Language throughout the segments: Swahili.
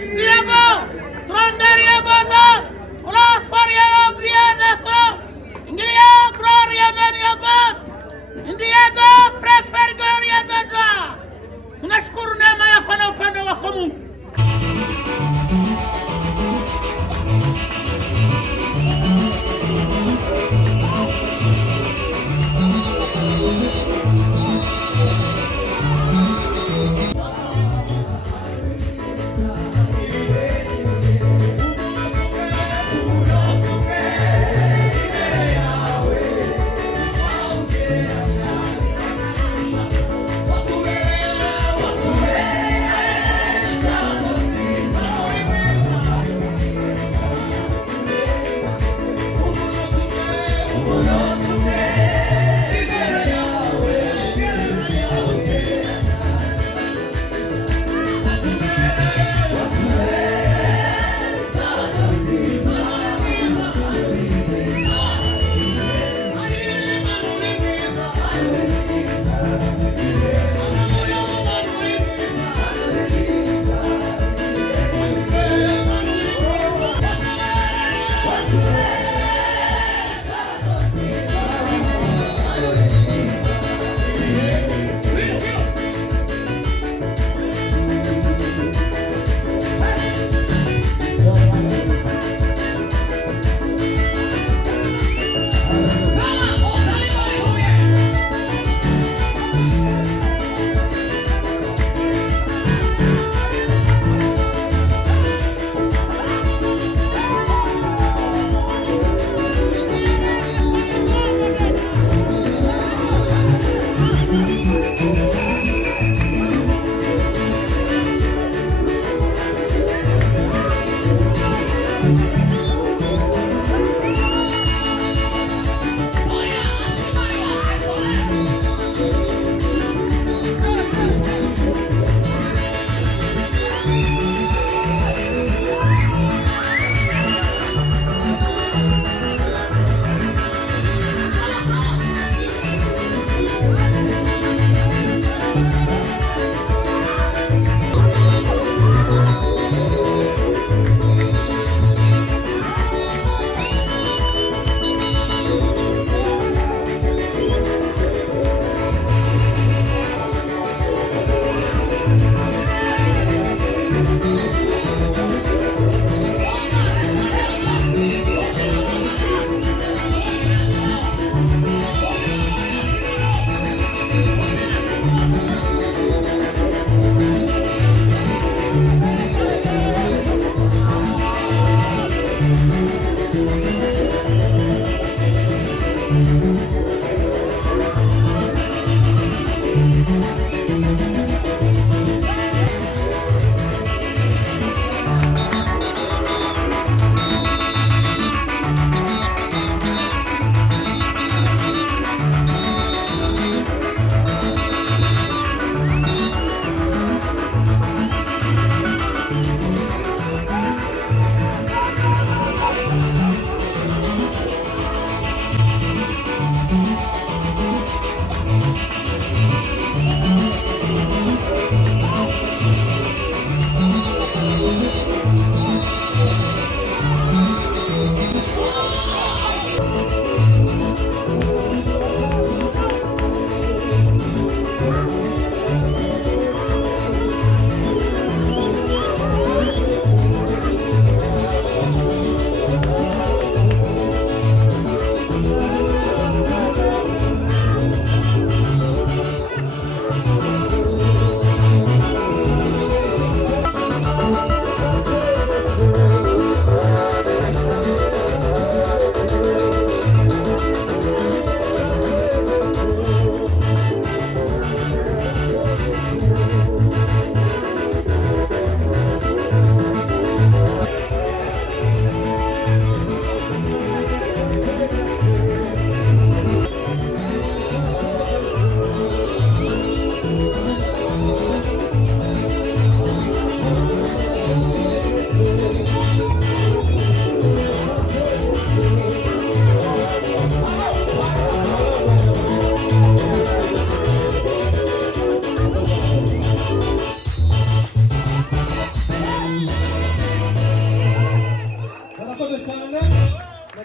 Diego, Tronderiego, Olafariano, Brianetro, Inglia, Gloria, Meniago, Indiago, Prefer Gloria Dada. Tunashukuru neema yako na upendo wako Mungu.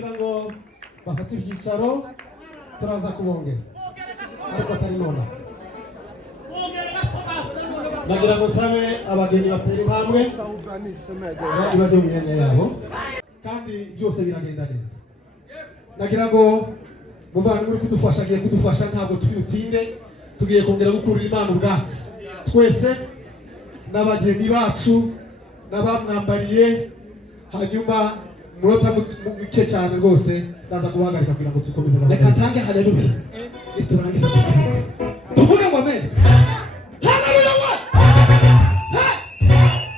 ndagira ngo bafate ibyicaro turaza kubongera ariko atari nona. Ndagira ngo sabe abageni batera intambwe ibajye mu myanya yabo kandi byose biragenda neza. Ndagira ngo muvandimwe uri kudufasha agiye kudufasha, ntabwo tubitinde, tugiye kongera gukurira Imana ubwatsi twese n'abageni bacu n'abamwambariye. Hanyuma munota muke cyane rwose ndaza guhagarika kugira ngo dukomeze gahunda. Reka ntange haleluya niturangiza dusenga tuvuge ngo amen. Haleluya wa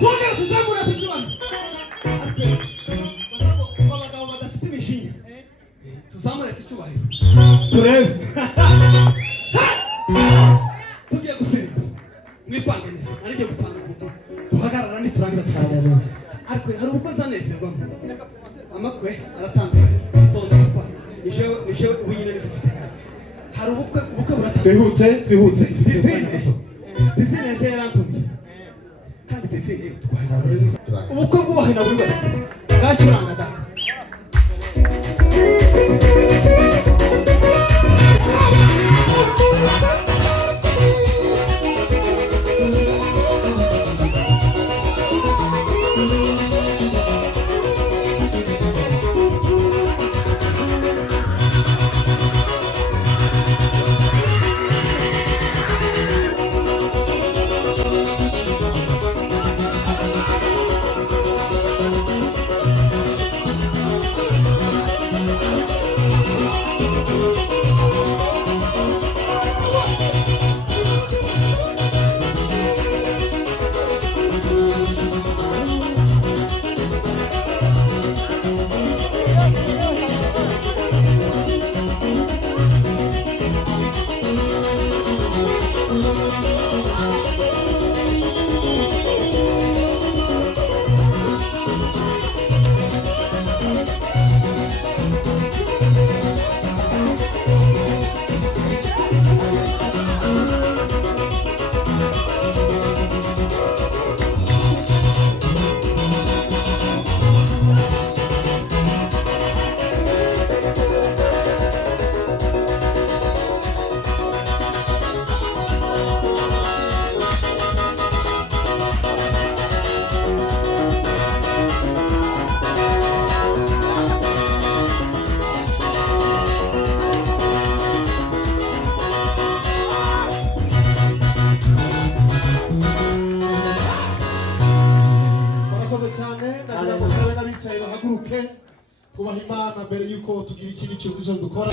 kongera tuzamura icyubahiro. Abagabo badafite imishinya tuzamura icyubahiro turebe. Tugiye gusenga mwipange neza, ariko gupanga kuko duhagarara niturangiza dusenga. Ariko hari uko nzanezerwamo amakwe aratandukanye tonda papa ije winyine n'izifite hari ubukwe buratandukanye. Twihute divine yaje yarantumye kandi divine twahira ubukwe bwubahe na buri wese bwacuranga da. Tubaha Imana mbere yuko tugira ikindi kintu dukora.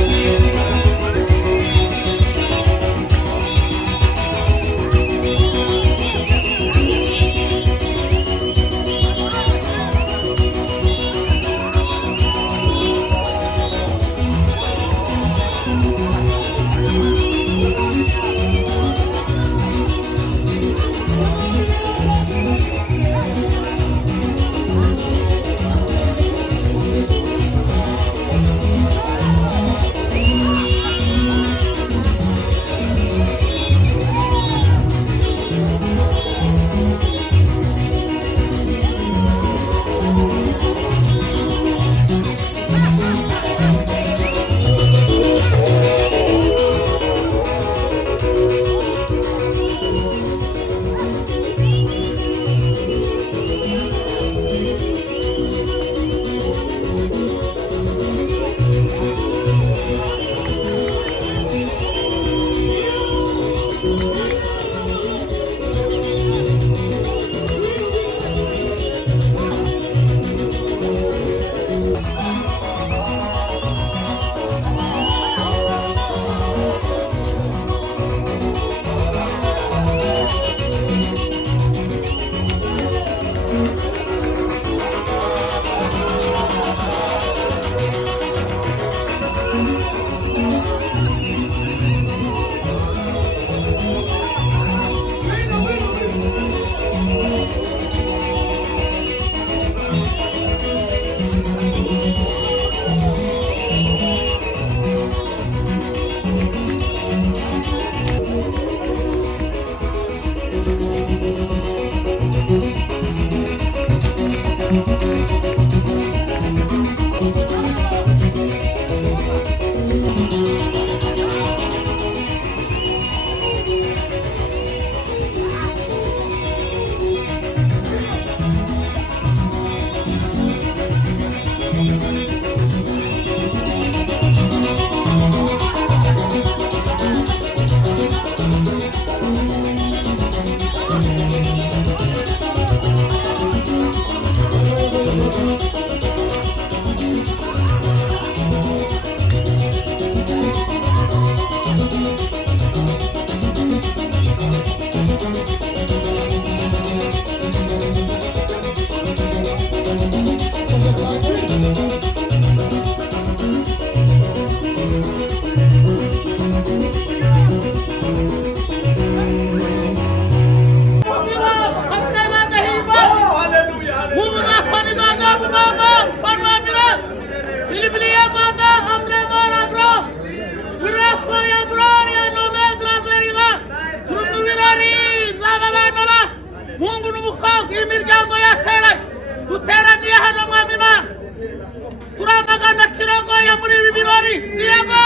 duhuriye muri ibi birori Diego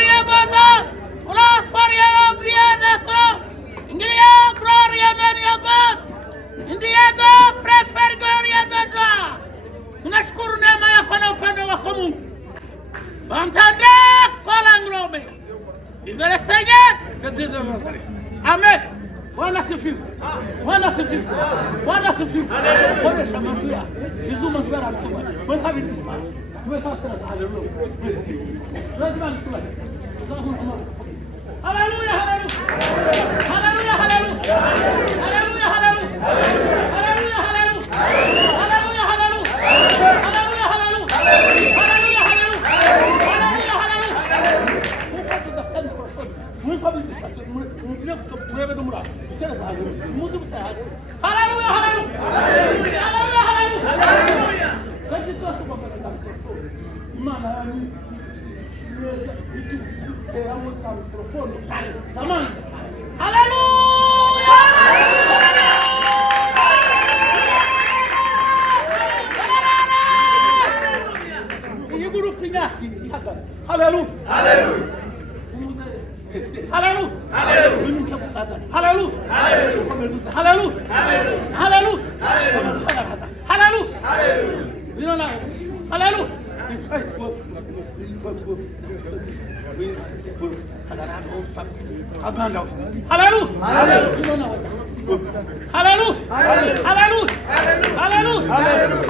Diego da Ola Fariero Brianetro Ingilia Gloria Beniogo Indiego Prefer Gloria da. Tunashukuru neema yako na upendo wako Mungu. Bantande kwa Langlome. Ibere Seigneur, Jésus de Nazareth. Amen. Bwana sifiwe. Bwana sifiwe. Bwana sifiwe. Bwana shamazia. Jésus mzuri anatuma. Bwana habibi sana. Tumesafiri haleluya. Lazima niseme. Haleluya, haleluya. Haleluya, haleluya. Haleluya, haleluya. Haleluya, haleluya. Haleluya, haleluya. Haleluya, haleluya. Haleluya, haleluya. Muito obrigado. Haleluya, haleluya. Haleluya. Kazi tosa kwa maana ni hapo kwa mikrofoni pale. Tamam. Haleluya. Yeguru pinaki. Haleluya. Haleluya. Haleluya. Haleluya. Haleluya. Haleluya. Haleluya. Haleluya.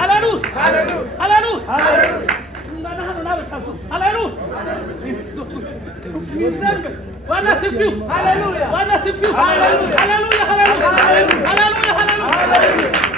Haleluya. Haleluya. Haleluya. Bwana sifiwe. Haleluya. Bwana sifiwe. Haleluya. Haleluya. Haleluya. Haleluya. Haleluya. Haleluya.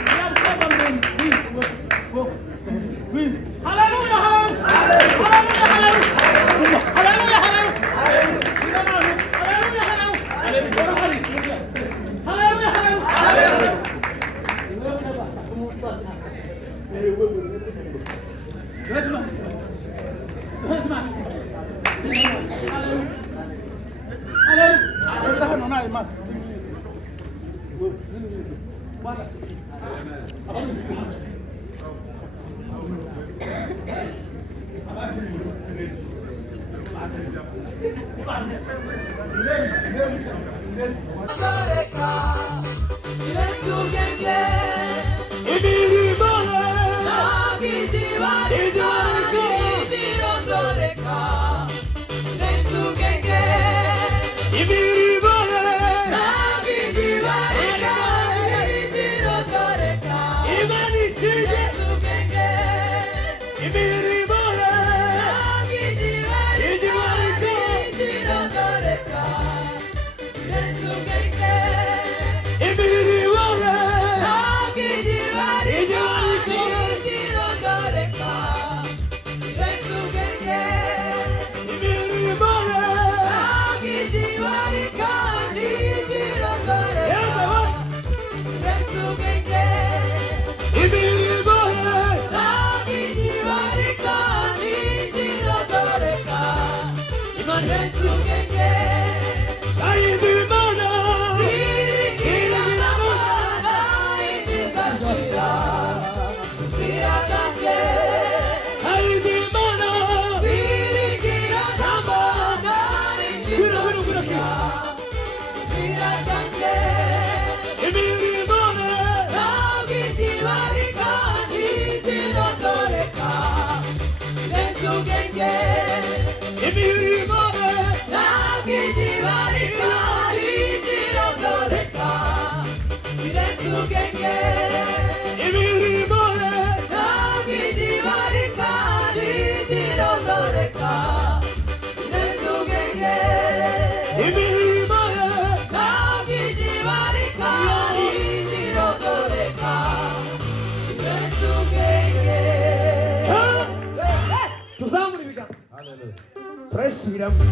Turasubiramo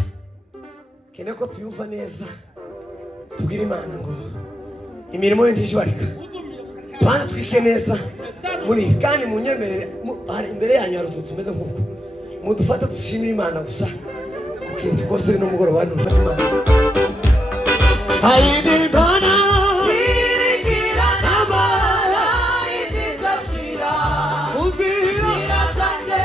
kene ko tuyumva neza tugira Imana ngo imirimo y'indishbarika twana twike neza muri kandi munyemerere hari imbere yanyu harututse meze nkuko mudufata dushimira Imana gusa kukintu kose no mugoro wanu Imana hayidi bana sirigira nabara indizashira uzira sanje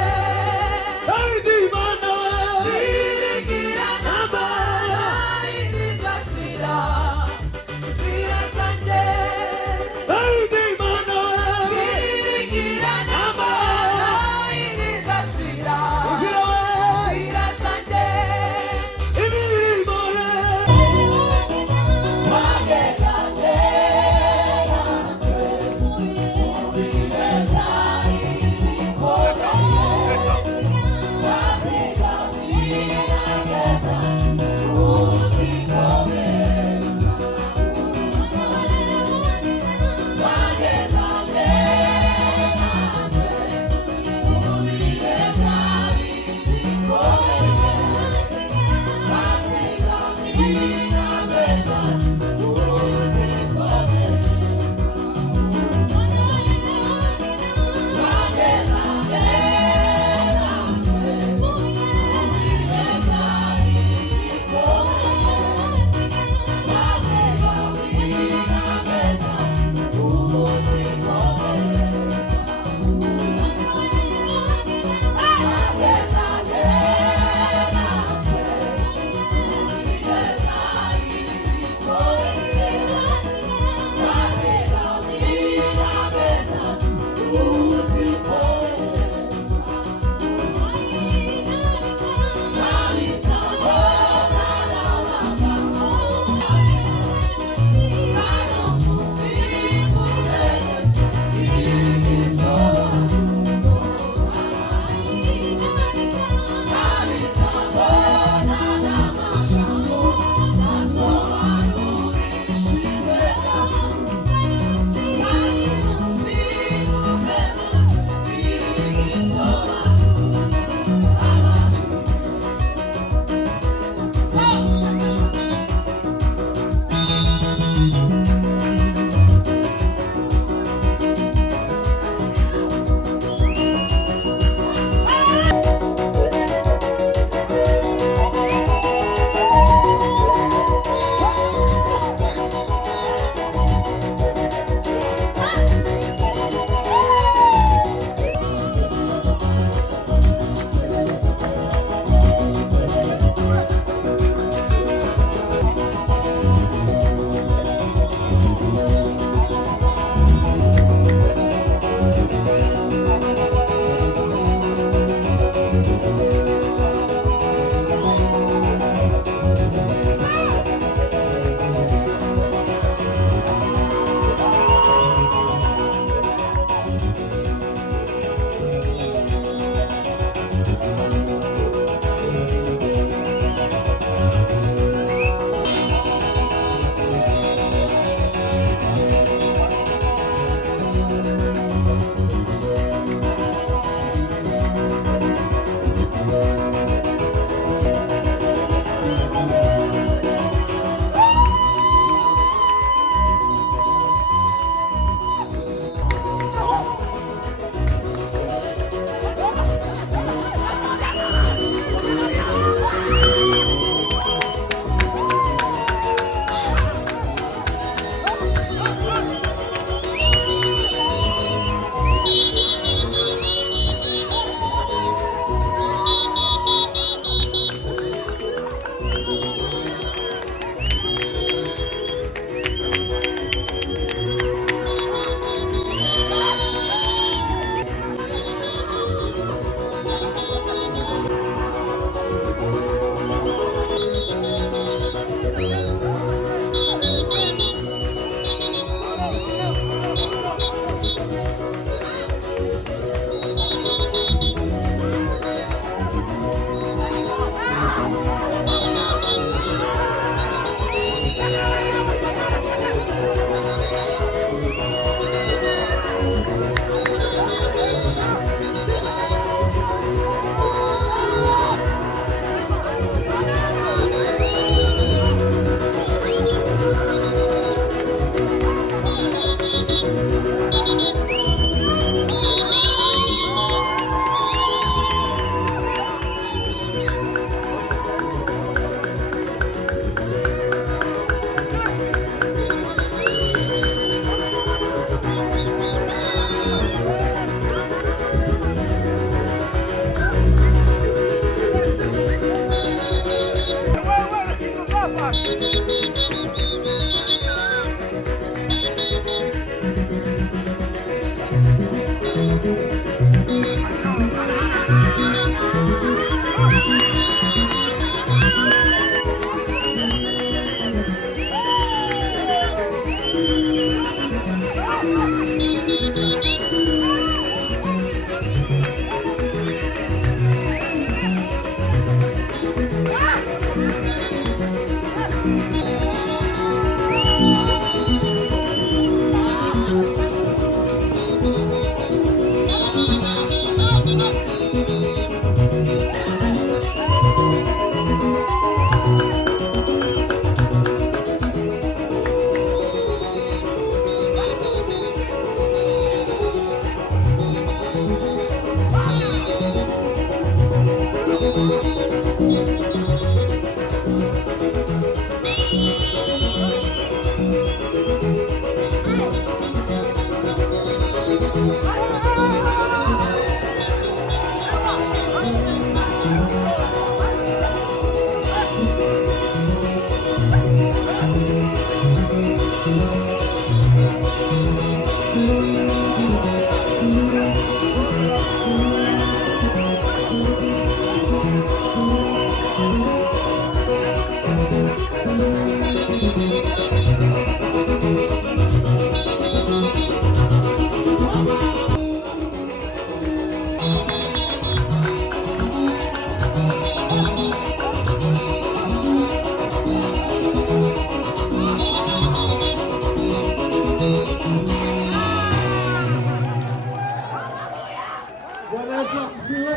Yesu asifiwe.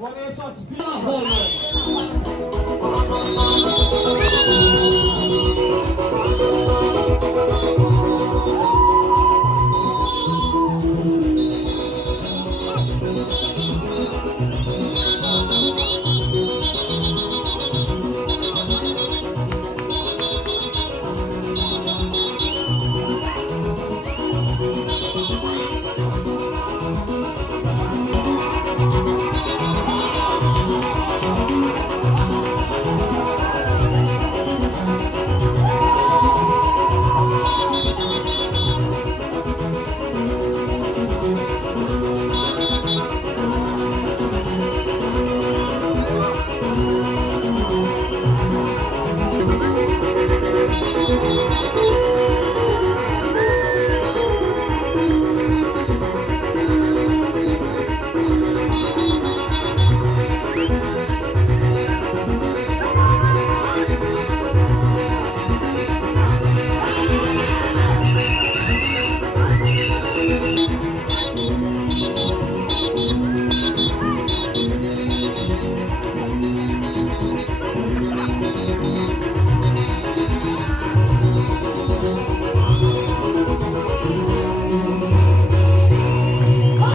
Bwana Yesu asifiwe.